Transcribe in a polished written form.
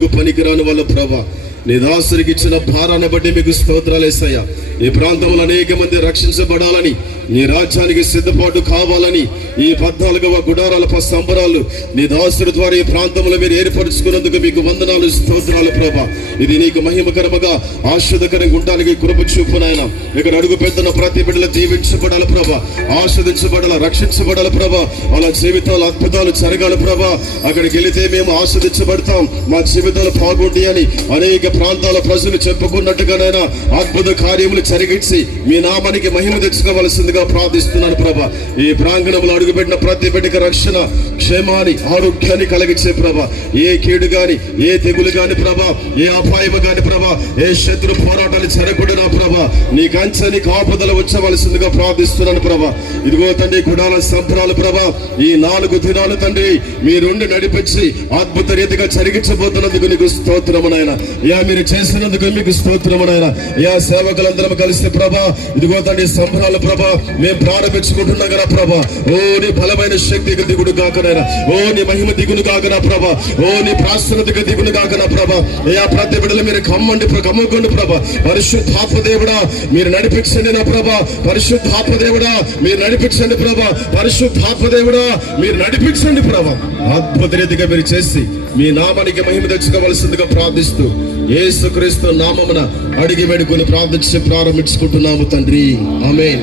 పనికిరాని వాళ్ళ ప్రభా, నీ దాసునికి ఇచ్చిన భారాన్ని బట్టి మీకు స్తోత్రాలు యేసయ్యా. ఈ ప్రాంతంలో అనేక మంది రక్షించబడాలని, నీ రాజ్యానికి సిద్ధపాటు కావాలని ఈ 14వ గుడారాల సంబరాలు నీ దాసుల ద్వారా ఈ ప్రాంతంలో మీరు ఏర్పరచుకున్నందుకు మీకు వందనాలు, స్తోత్రాలు ప్రభా. ఇది నీకు మహిమకరముగా ఆశీర్వదకరంగా ఉండడానికి కృప చూపు నాయన. ఇక్కడ అడుగు పెడుతున్న ప్రతి బిడ్డలు దీవించబడాలి ప్రభా, ఆస్వాదించబడాలి, రక్షించబడాలి ప్రభా. వాళ్ళ జీవితాలు అద్భుతాలు జరగాలి ప్రభా. అక్కడికి వెళితే మేము ఆస్వాదించబడతాం, మా జీవితాలు బాగుండి అని అనేక ప్రాంతాల ప్రజలు చెప్పుకున్నట్టుగానైనా అద్భుత కార్యములు జరిగించి మీ నామానికి మహిమ తెచ్చుకోవలసిందిగా ప్రార్థిస్తున్నాను ప్రభా. ఈ ప్రాంగణంలో అడుగుపెట్టిన ప్రతి బిడ్డకి రక్షణ, క్షేమాన్ని, ఆరోగ్యాన్ని కలిగించే ప్రభా. ఏ కీడు గాని, ఏ తెగులు గాని ప్రభా, ఏ అపాయము గాని ప్రభా, ఏ శత్రు పోరాటాలు జరగకూడదు ప్రభా. నీ కంచెని కాపుదల వచ్చవలసిందిగా ప్రార్థిస్తున్నాను ప్రభా. ఇదిగో తండ్రి గుడాల సంబరాలు ప్రభా, ఈ 4 దినాలు తండ్రి మీరుండి నడిపించి అద్భుత రీతిగా జరిగించబోతున్నందుకు నీకు స్తోత్రమునైనా. మీరు చేసినందుకు మీకు స్తోత్రమునైనా. సేవకులందరం కలిసి ప్రభా, ఇదిగో తండ్రి సంబరాలు ప్రభా మేము ప్రారంభించుకుంటున్నాం కదా ప్రభా. ఓ నీ బలమైన శక్తికి దిగుడు కాకనైనా, ఓ నీ మహిమ దిగును కాకనా ప్రభా, ఓ నీ ప్రాస్తుతికి దిగును కాకనా ప్రభా. ప్రతి బిడ్డలు మీరు కమ్ముకోండి ప్రభా. పరిశుద్ధాత్మ దేవుడా మీరు నడిపించండి నా ప్రభా. పరిశుద్ధాత్మ దేవుడా మీరు నడిపించండి ప్రభా. పరిశుద్ధాత్మ దేవుడా మీరు నడిపించండి ప్రభా. అద్భుత రీతిగా మీరు చేసి మీ నామానికి మహిమ తెచ్చుకోవలసిందిగా ప్రార్థిస్తూ యేసుక్రీస్తు నామమున అడిగి వేడుకొని ప్రార్థించి ప్రారంభించుకుంటున్నాము తండ్రి. ఆమేన్.